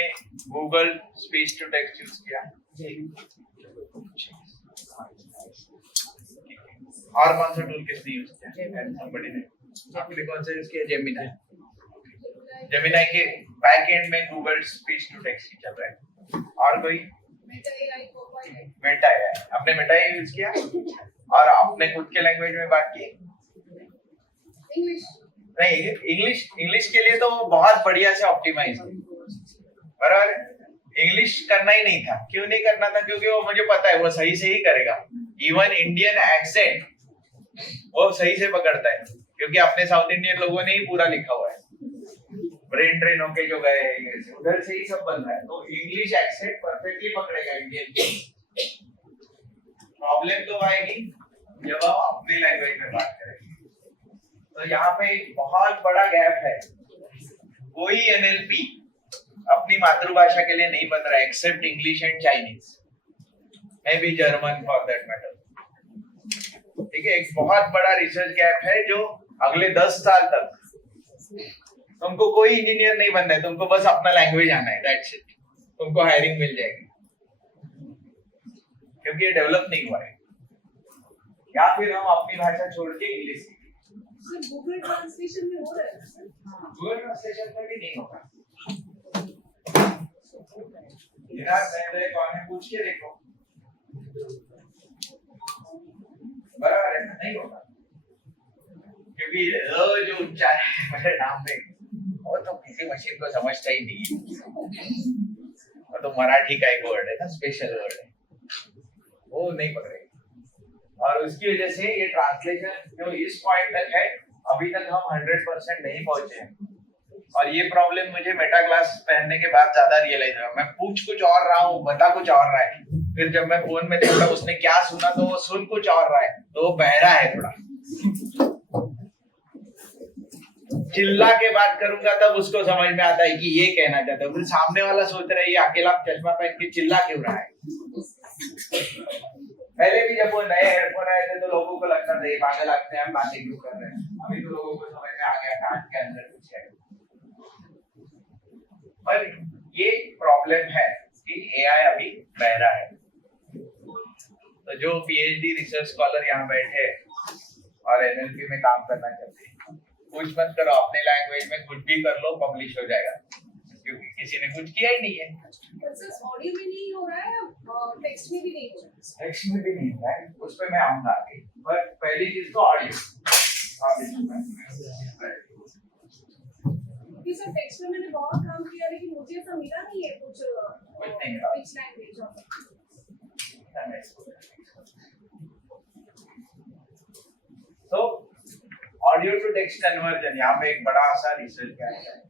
Google speech to text use किया? और कौन सा टूल किसने यूज किया? somebody ने। आपने कौन सा यूज किया? जेमिनी। जेमिनी के बैक एंड में गूगल स्पीच टू टेक्स्ट ही चल रहा है। और कोई? मेटा है, आपने मेटा यूज किया। और आपने खुद के लैंग्वेज में बात की? इंग्लिश नहीं, इंग्लिश के लिए तो वो बहुत बढ़िया से ऑप्टिमाइज है, बराबर। इंग्लिश करना ही नहीं था। क्यों नहीं करना था? क्योंकि वो मुझे पता है वो सही से ही करेगा। इवन इंडियन एक्सेंट वो सही से पकड़ता है, क्योंकि अपने साउथ इंडियन लोगों ने ही पूरा लिखा हुआ है। ब्रेन ट्रेन होके जो गए उधर से ही सब बन रहा है, तो इंग्लिश एक्सेंट परफेक्टली पकड़ेगा इंडियन। प्रॉब्लम तो आएगी जब हम अपनी लैंग्वेज में बात करेंगे। तो यहाँ पे एक बहुत बड़ा गैप है। कोई एनएलपी अपनी मातृभाषा के लिए नहीं बन रहा है except English and Chinese, maybe German for that matter. ठीक है, एक बहुत बड़ा रिसर्च गैप है जो अगले 10 साल तक तुमको कोई इंजीनियर नहीं बनना है, तुमको बस अपना लैंग्वेज आना है, दैट्स इट। तुमको हायरिंग मिल जाएगी, क्योंकि ये डेवलप नहीं हुआ है। या फिर हम अपनी भाषा छोड़ के इंग्लिश सीखें। गूगल ट्रांसलेशन में हो रहा है सर? गूगल ट्रांसलेशन में भी नहीं होगा। यार मैं कौन है पूछ के देखो, बराबर है, नहीं होगा। क्योंकि जो उच्चारण है मेरे नाम में वो तो किसी मशीन को समझता ही नहीं। वो तो मराठी का एक वर्ड है ना, स्पेशल वर्ड है, वो नहीं पकड़ेगा। और उसकी वजह से ये ट्रांसलेशन जो इस पॉइंट तक है, अभी तक हम 100% नहीं पहुंचे हैं। और ये प्रॉब्लम मुझे मेटा क्लास पहनने के बाद ज्यादा रियलाइज हुआ। मैं पूछ कुछ और रहा हूँ, बता कुछ और रहा है, फिर जब मैं फोन में देखा उसने क्या सुना तो वो सुन कुछ और रहा है, तो वो बहरा है थोड़ा। चिल्ला के बात करूंगा तब उसको समझ में आता है कि ये कहना चाहता है, फिर सामने वाला सोच रहा है ये अकेला चश्मा पहन के चिल्ला क्यों रहा है। पहले भी जब वो नए हेडफोन आए थे तो लोगों को लगता था ये पागल लगते हैं, हम बातें क्यों कर रहे हैं। अभी तो लोगों को समझ में आ गया कान के अंदर कुछ है। पर ये प्रॉब्लम है कि एआई अभी बहरा है। तो जो पीएचडी रिसर्च स्कॉलर यहाँ बैठे और एनएलपी में काम करना चाहते हैं, कुछ मत करो, अपने लैंग्वेज में कुछ भी कर लो, पब्लिश हो जाएगा, क्योंकि किसी ने कुछ किया ही नहीं है। ऑडियो में नहीं हो रहा है, टेक्स्ट में भी नहीं हो रहा है। टेक्स्ट में भी नहीं है, उस पे मैं आऊंगा आगे। पर पहली चीज तो ऑडियो। सर टेक्स्ट में मैंने बहुत काम किया, लेकिन मुझे ऐसा मिला नहीं है कुछ नहीं मिला। पिच लैंग्वेज तो ऑडियो टू टेक्स्ट कन्वर्जन, यहाँ पे एक बड़ा सा रिसर्च किया गया है।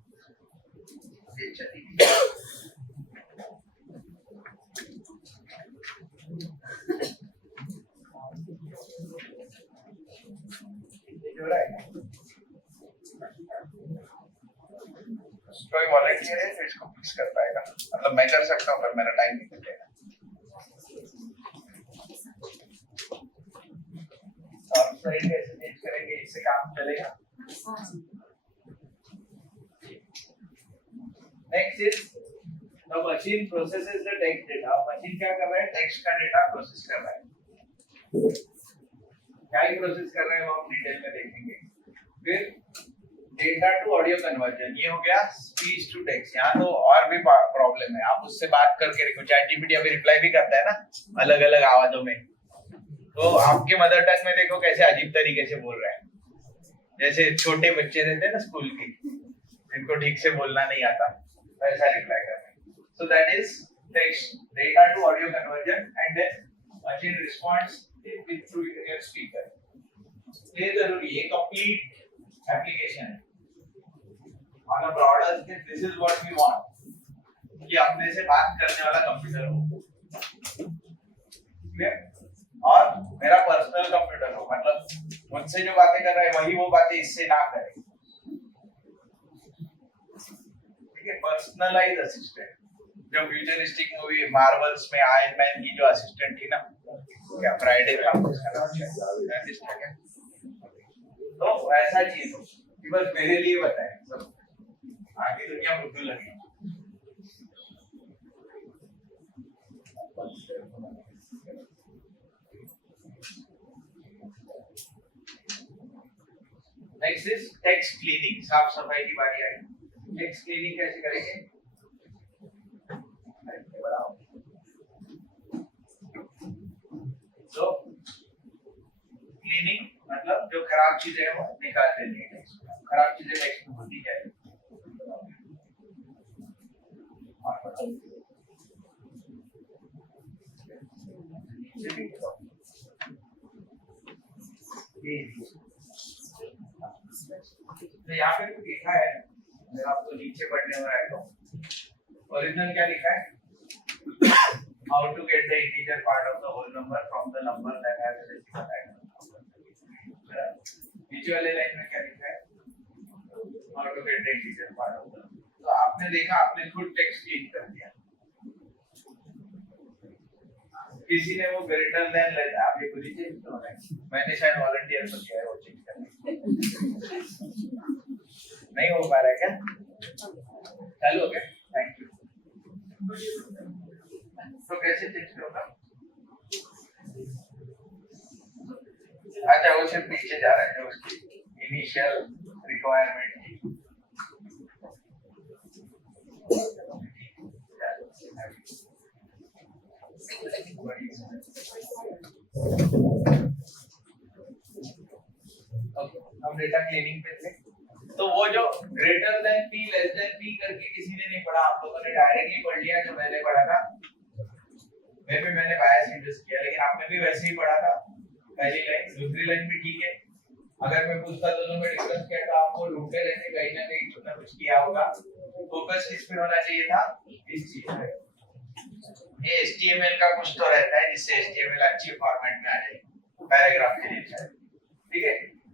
कोई वॉलंटियर है तो इसको फिक्स कर पाएगा, मतलब मैं कर सकता हूँ पर मेरा टाइम नहीं लगेगा। और सही कैसे चेंज करेंगे, इससे काम चलेगा। Next is the machine processes the text data. Machine क्या कर रहा है? टेक्स्ट का डेटा प्रोसेस कर रहा है। क्या ही प्रोसेस कर रहे हैं वो हम डिटेल में देखेंगे। फिर डेटा टू ऑडियो कन्वर्जन, ये हो गया स्पीच टू टेक्स्ट। यहाँ तो और भी प्रॉब्लम है, आप उससे बात करके देखो, चैटजीपीटी अभी रिप्लाई भी करता है ना अलग अलग आवाजों में, तो आपके मदर टंग में देखो कैसे अजीब तरीके से बोल रहे हैं, जैसे छोटे बच्चे रहते हैं ना स्कूल के, जिनको ठीक से बोलना नहीं आता, वैसा रिप्लाई कर रहे हैं। So that is text data to audio conversion and then machine response with through your speaker. ये जरूरी है, कंप्लीट एप्लीकेशन है। On a broader scale, this is what we want, कि अपने से बात करने वाला कंप्यूटर हो, ठीक है, और मेरा पर्सनल कंप्यूटर हो, मतलब मुझसे जो बातें कर रहा है वही वो बातें इससे ना करे, ठीक है। पर्सनलाइज असिस्टेंट, जो फ्यूचरिस्टिक मूवी मार्वल्स में आयरन मैन की जो असिस्टेंट थी ना, क्या फ्राइडे में आपको असिस्टेंट है, तो वैसा चीज हो कि बस मेरे लिए बताए, सब आगे दुनिया बुद्धू लगी। नेक्स्ट इज टेक्स्ट क्लीनिंग, साफ सफाई की बारी आई। टेक्स्ट क्लीनिंग कैसे करेंगे? तो क्लीनिंग मतलब जो खराब चीजें हैं वो निकाल देनी है। खराब चीजें टेक्स्ट में होती क्या है? तो यहाँ पे कुछ लिखा है, अगर आपको नीचे पढ़ने में आए तो ओरिजिनल क्या लिखा है? How to get the integer part of the whole number from the number that has a decimal value. नीचे वाले लाइन में क्या लिखा है? How to get the integer part of the number. तो आपने देखा, आपने खुद टेक्स्ट क्लीन कर दिया, किसी ने वो ग्रेटर देन लेस, आप ये खुद ही चेंज कर रहे हैं, मैंने शायद वॉलंटियर को दिया है वो चेंज करने, नहीं हो पा रहा है क्या? चालू हो गया, थैंक यू। तो कैसे चेंज करोगे? अच्छा, वो सिर्फ पीछे जा रहा है जो उसकी इनिशियल रिक्वायरमेंट थी। हम डेटा क्लीनिंग पे थे, तो वो जो greater than p less than p करके किसी ने नहीं पढ़ा, आप लोगों ने डायरेक्टली पढ़ लिया जो मैंने पढ़ा था। मैंने बायस इंडस किया, लेकिन आपने भी वैसे ही पढ़ा था। पहली लाइन, दूसरी लाइन भी ठीक है। अगर मैं पूछता दोनों में डिफरेंस क्या था, आपको ढूंढते रहने कहीं ना कहीं कुछ ना कुछ किया होगा। फोकस किस पे होना चाहिए था? इस चीज पे। ये HTML का कुछ तो रहता है जिससे HTML अच्छी फॉर्मेट में आ जाए, पैराग्राफ के लिए, ठीक है।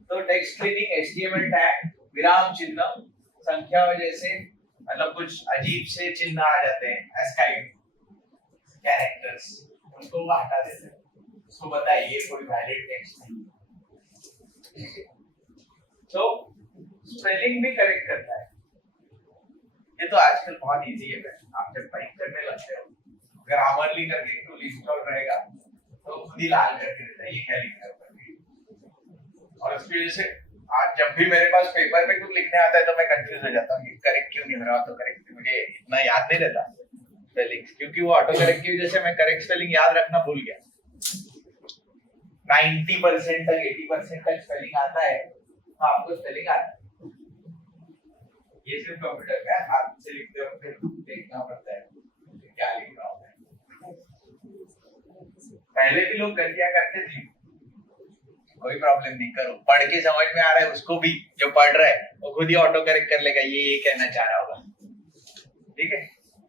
तो टेक्स्ट क्लीनिंग, HTML टैग, विराम चिन्ह, संख्या वजह से मतलब कुछ अजीब से चिन्ह आ जाते हैं, एस्काइप कैरेक्टर्स, उनको वो हटा देते हैं, उसको बताइए ये कोई वैलिड टेक्स्ट नहीं। तो स्पेलिंग भी करेक्ट करता है, ये तो आजकल बहुत इजी है। आप जब टाइप करने लगते हो, ग्रामरली करके टूल इंस्टॉल रहेगा तो खुद ही लाल करके देता है ये क्या लिखा है। और उसकी वजह से आज जब भी मेरे पास पेपर पे कुछ लिखने आता है तो मैं कंफ्यूज हो जाता हूँ, करेक्ट क्यों नहीं हो रहा, तो करेक्ट मुझे इतना याद नहीं रहता स्पेलिंग, क्योंकि वो ऑटो करेक्ट की वजह से मैं करेक्ट स्पेलिंग याद रखना भूल गया। 90% तक 80% तक स्पेलिंग आता है, तो आपको स्पेलिंग आता है, ये सिर्फ कंप्यूटर में हाथ से लिखते हो फिर देखना पड़ता है क्या लिख रहा हूँ। पहले भी लोग गलतियां करते थे, कोई प्रॉब्लम नहीं, करो, पढ़ के समझ में आ रहा है उसको भी, जो पढ़ रहा है वो खुद ही ऑटो करेक्ट कर लेगा ये कहना चाह रहा होगा, ठीक है।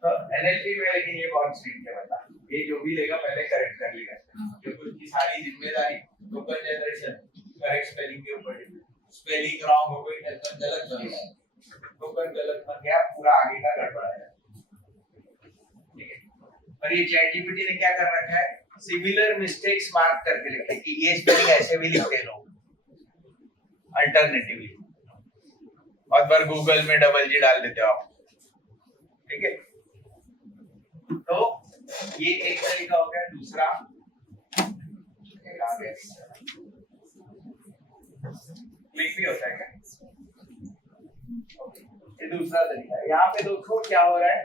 तो NLP में लेकिन ये बहुत स्ट्रिक्ट है, बता ये जो भी लेगा पहले करेक्ट कर लेगा, क्योंकि उसकी सारी जिम्मेदारी टोकन जनरेशन करेक्ट स्पेलिंग के ऊपर है। स्पेलिंग रॉन्ग हो गई, गलत बन गया, टोकन गलत बन गया, पूरा आगे का गड़बड़ है, ठीक है। और ये ChatGPT ने क्या कर रखा है, सिमिलर मिस्टेक्स मार्क करके लिखे कि ये स्पेलिंग ऐसे भी लिखते हैं लोग अल्टरनेटिवली, और बार गूगल में डबल जी डाल देते हो आप, ठीक है। तो ये एक तरीका हो गया। दूसरा क्लिक भी होता है क्या? ये दूसरा तरीका है। यहाँ पे देखो क्या हो रहा है,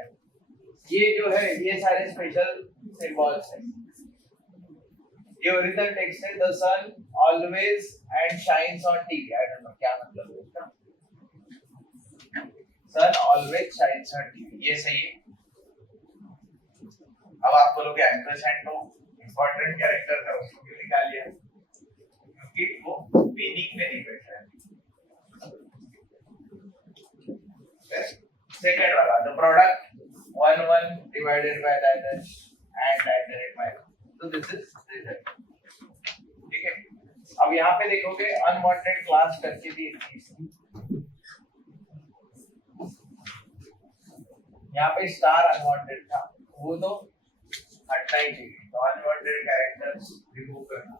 ये जो है ये सारे स्पेशल सिंबल्स हैं। ये ओरिजिनल टेक्स्ट है, the sun always and shines on TV. I don't know क्या मतलब है इसका। Sun always shines on TV, ये सही है। अब आप बोलोगे एम्परसेंड तो इंपॉर्टेंट कैरेक्टर था, उसको क्यों निकालिए? क्योंकि वो मीनिंग में नहीं बैठ रहा है। सेकंड वाला, the product 1 1 divided by that and that by, so this is result। ठीक है, अब यहाँ पे देखोगे अनवांटेड क्लास करके थी एक चीज, यहाँ पे स्टार अनवांटेड था, वो तो हटना ही चाहिए। तो अनवांटेड कैरेक्टर्स रिमूव करना,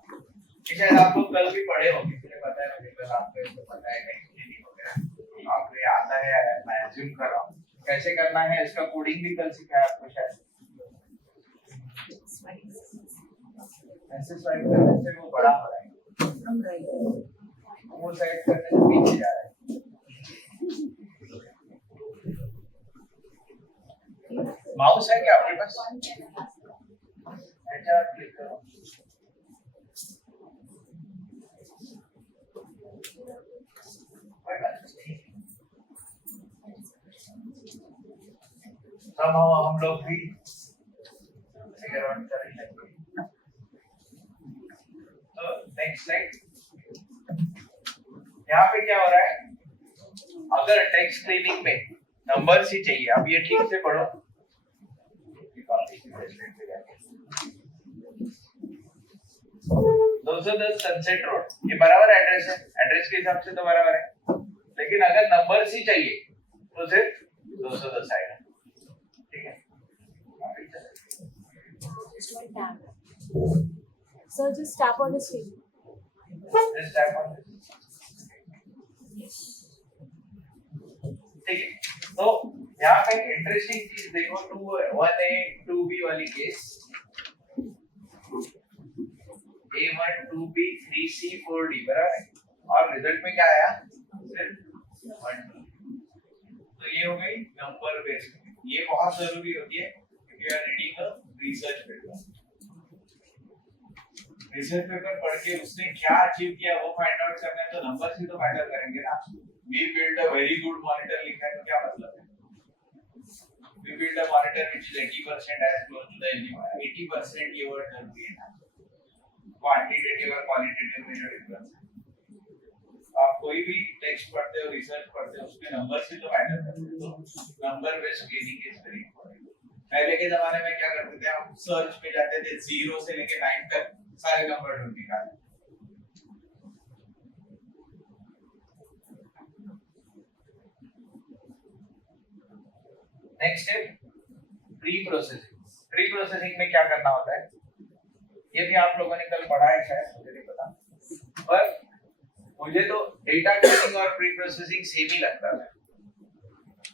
शायद आप लोग कल भी पढ़े होंगे, मुझे पता है, मुझे कल आपको इसको पता है नहीं वगैरह आपको ये आता है, मैं अज्यूम कर रहा हूँ। कैसे करना है इसका कोडिंग भी कल सिखाया आपको शायद। ऐसे स्वाइप करने से वो बड़ा हो रहा है, वो साइड करने से पीछे जा रहा है। माउस है क्या आपके पास? अच्छा क्लिक करो। हम लोग भी फिगर आउट करेंगे। तो नेक्स्ट स्लाइड, यहाँ पे क्या हो रहा है, अगर टेक्स्ट क्लीनिंग में नंबर्स ही चाहिए, अब ये ठीक से पढ़ो। 210 सनसेट रोड, ये बराबर एड्रेस है, एड्रेस के हिसाब से तो बराबर है, लेकिन अगर नंबर्स ही चाहिए तो सिर्फ 210 आएगा। ठीक है, So just tap on the screen. Just tap on this। ठीक है, तो यहाँ पे इंटरेस्टिंग चीज देखो, 1A 2B वाली case, A1 2B 3C 4D बराबर है, और रिजल्ट में क्या आया, सिर्फ 1 2। तो ये हो गई नंबर बेस्ड। ये बहुत जरूरी होती है क्योंकि you are reading a research paper. Research paper पढ़ के उसने क्या अचीव किया वो फाइंड आउट करना है, तो नंबर्स ही तो मैटर करेंगे ना। We build a very good monitor लिखा है तो क्या मतलब है, we build a monitor which is 80% as close to the element. 80% ये वर्ड जरूरी है ना, क्वांटिटेटिव और क्वालिटेटिव में जो डिफरेंस है। आप कोई भी टेक्स्ट पढ़ते हो, रिसर्च पढ़ते हो, उसमें नंबर्स ही तो मैटर करते हैं। तो number based cleaning is very important. पहले के जमाने में क्या करते थे, हम सर्च में जाते थे, 0 से लेके 9 तक सारे नंबर ढूंढ निकाले। नेक्स्ट है प्री प्रोसेसिंग। प्री प्रोसेसिंग में क्या करना होता है, ये भी आप लोगों ने कल पढ़ा है शायद, मुझे नहीं पता, पर मुझे तो डेटा क्लीनिंग और प्री प्रोसेसिंग सेम ही लगता था।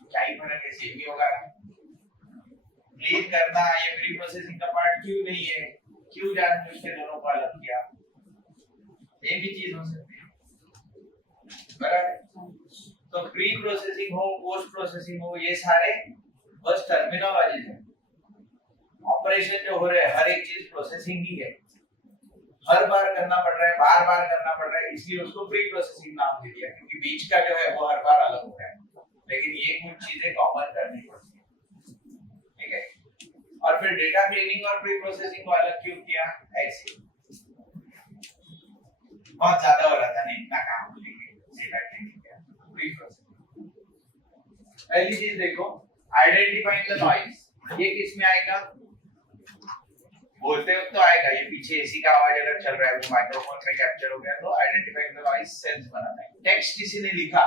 क्या ही फर्क है, सेम ही होगा। क्लीन करना ये प्री प्रोसेसिंग का पार्ट क्यों नहीं है, क्यों जानबूझ के दोनों को अलग किया, ये भी चीज हो सकती है बराबर। तो प्री प्रोसेसिंग हो, पोस्ट प्रोसेसिंग हो, ये सारे बस टर्मिनोलॉजीज है। ऑपरेशन जो हो रहे हैं हर एक चीज प्रोसेसिंग ही है, हर बार करना पड़ रहा है, बार बार करना पड़ रहा है, इसलिए उसको प्री प्रोसेसिंग नाम दे दिया, क्योंकि बीच का जो है वो हर बार अलग हो रहा है, लेकिन ये कुछ चीजें कॉमन करनी पड़ती है। ठीक है, और फिर डेटा क्लीनिंग और प्री प्रोसेसिंग को अलग क्यों किया, ऐसे बहुत ज्यादा हो रहा था, नहीं इतना काम लेंगे डेटा क्लीनिंग किया, प्री प्रोसेसिंग। पहली चीज देखो, आइडेंटिफाइंग द नॉइज, ये किस में आएगा, बोलते वक्त तो आएगा, ये पीछे एसी का आवाज अगर चल रहा है वो माइक्रोफोन में कैप्चर हो गया, तो आइडेंटिफाइंग द नॉइज सेंस बनाना है। टेक्स्ट किसी ने लिखा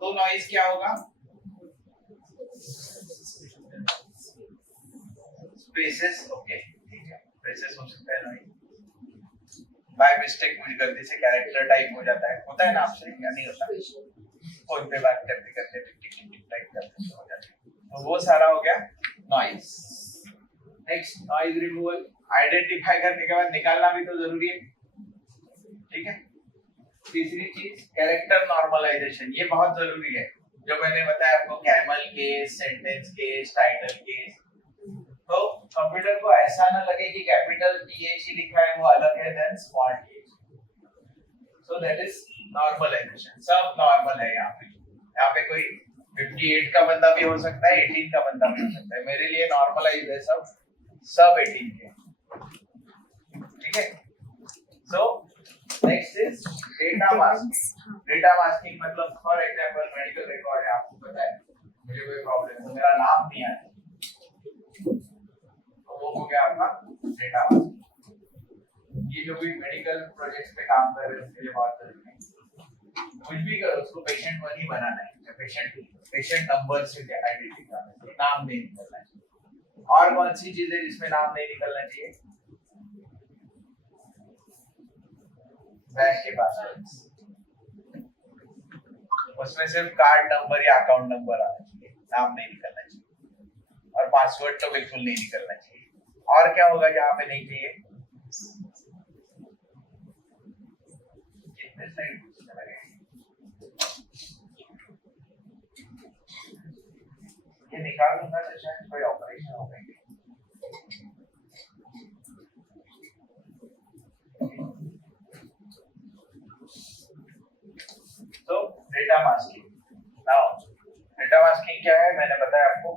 तो नॉइज क्या होगा, स्पेसेस। ओके ठीक है, स्पेसेस हो सकता है नॉइज। बाय मिस्टेक मुझे गलती से कैरेक्टर टाइप हो जाता है, होता है ना आपसे, या नहीं होता, फोन पे बात करते करते टिक टिक टिक टाइप करते हो जाता है, तो वो सारा हो गया noise. Next noise removal, identify करने के बाद निकालना भी तो जरूरी है। ठीक है, तीसरी चीज कैरेक्टर नॉर्मलाइजेशन, ये बहुत जरूरी है। जो मैंने बताया आपको, camel case, sentence case, title case, तो कंप्यूटर को ऐसा ना लगे कि कैपिटल TH लिखा है वो अलग है then small t। So that is normalisation. सब नॉर्मल है यहाँ पे कोई 58 का बंदा भी हो सकता है, 18 का बंदा भी हो सकता है। मेरे लिए नॉर्मलाइज है सब 18 के। ठीक है। So next is data masking. Data masking मतलब फॉर एग्जांपल मेडिकल रिकॉर्ड है, आपको पता है मुझे कोई प्रॉब्लम है, मेरा नाम नहीं आता, तो वो हो गया आपका डेटा मास्किंग। ये जो भी मेडिकल प्रोजेक्ट्स पे काम कर रहे हैं उसके लिए बहुत जरूरी है। कुछ भी करो उसको पेशेंट वन ही बनाना है, पेशेंट नंबर से आइडेंटिफाई करना है, नाम नहीं निकलना चाहिए। और कौन सी चीजें जिसमें नाम नहीं निकलना चाहिए? बैंक के पास उसमें सिर्फ कार्ड नंबर या अकाउंट नंबर आना चाहिए, नाम नहीं निकलना चाहिए। और पासवर्ड तो बिल्कुल नहीं निकलना चाहिए। और क्या होगा जहाँ पे नहीं चाहिए? कितने स्लाइड ये निकाल दूंगा तो शायद कोई ऑपरेशन हो गई। तो data masking. Now data masking क्या है मैंने बताया आपको,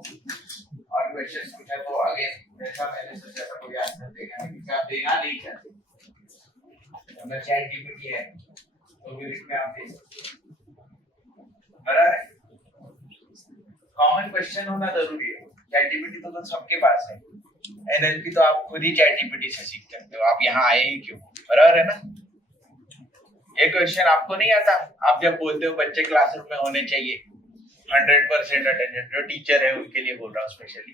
और क्वेश्चन पूछा तो आगे जैसा मैंने सोचा था कोई आंसर देगा नहीं, क्योंकि आप देना नहीं चाहते। अगर चैट जीपीटी है तो भी इसमें आप दे सकते, बराबर है। कॉमन क्वेश्चन होना जरूरी है। चैट जीपीटी तो सबके पास है, एनएलपी तो आप खुद ही चैट जीपीटी से सीख सकते हो, आप यहाँ आए ही क्यों, बराबर है ना। ये क्वेश्चन आपको नहीं आता, आप जब बोलते हो बच्चे क्लासरूम में होने चाहिए 100% अटेंडेंस, जो टीचर है उनके लिए बोल रहा हूँ स्पेशली।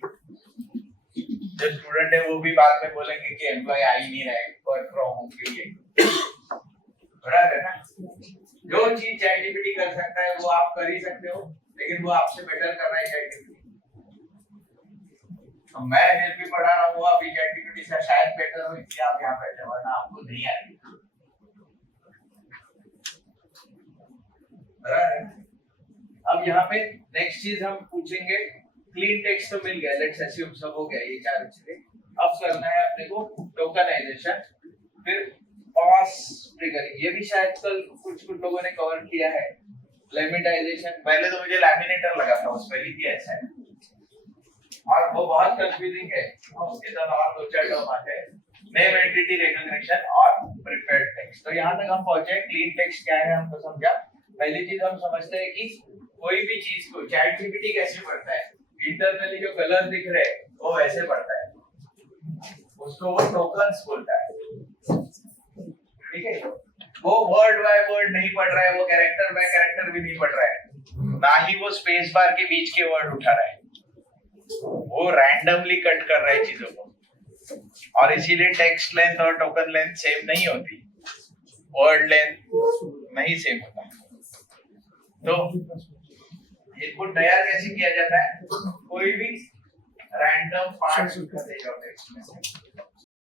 जो स्टूडेंट है वो भी बाद में बोलेंगे कि एम्प्लॉय आ ही नहीं रहा है वर्क फ्रॉम होम के लिए, बराबर है ना। जो चीज चैट जीपीटी कर सकता है वो आप कर ही सकते हो, लेकिन वो आपसे बेटर कर रहा है चैट जीपीटी। तो मैं एनएलपी पढ़ा रहा हूँ अभी चैट जीपीटी से शायद बेटर हो, इसलिए आप यहाँ बैठे, वरना आपको नहीं आएगी। अब यहाँ पे नेक्स्ट चीज हम पूछेंगे, क्लीन टेक्स्ट तो मिल गया, लेट्स अस्यूम सब हो गया ये चार चीजें। अब करना है अपने को टोकनाइजेशन, फिर पास ट्रिगरिंग, ये भी शायद कल कुछ लोगों ने कवर किया है। लेमिटाइजेशन, पहले तो मुझे लैमिनेटर लगा था, उस पर लिख दिया ऐसा है, और वो बहुत कंफ्यूजिंग है। उसके साथ और दो चार टर्म आते हैं, नेम एंटिटी रिकॉग्निशन और प्रिपेयर्ड टेक्स्ट। तो यहाँ तक हम पहुंचे, क्लीन टेक्स्ट क्या है हमको समझा। पहली चीज हम समझते हैं कि कोई भी चीज को चैट जीपीटी कैसे पढ़ता है, इंटरनली जो कलर दिख रहे हैं वो वैसे पढ़ता है, उसको वो टोकन्स बोलता है। ठीक है, वो वर्ड बाय वर्ड नहीं पढ़ रहा है, वो कैरेक्टर बाय कैरेक्टर भी नहीं पढ़ रहा है, ना ही वो स्पेस बार के बीच के वर्ड उठा रहा है, वो रैंडमली कट कर रहा है चीजों को। और इसीलिए टेक्स्ट लेंथ और टोकन लेंथ सेम नहीं होती, वर्ड लेंथ नहीं सेम होता। तो इनपुट तैयार कैसे किया जाता है, कोई भी रैंडम पार्ट दे जाओ टेक्स्ट में से,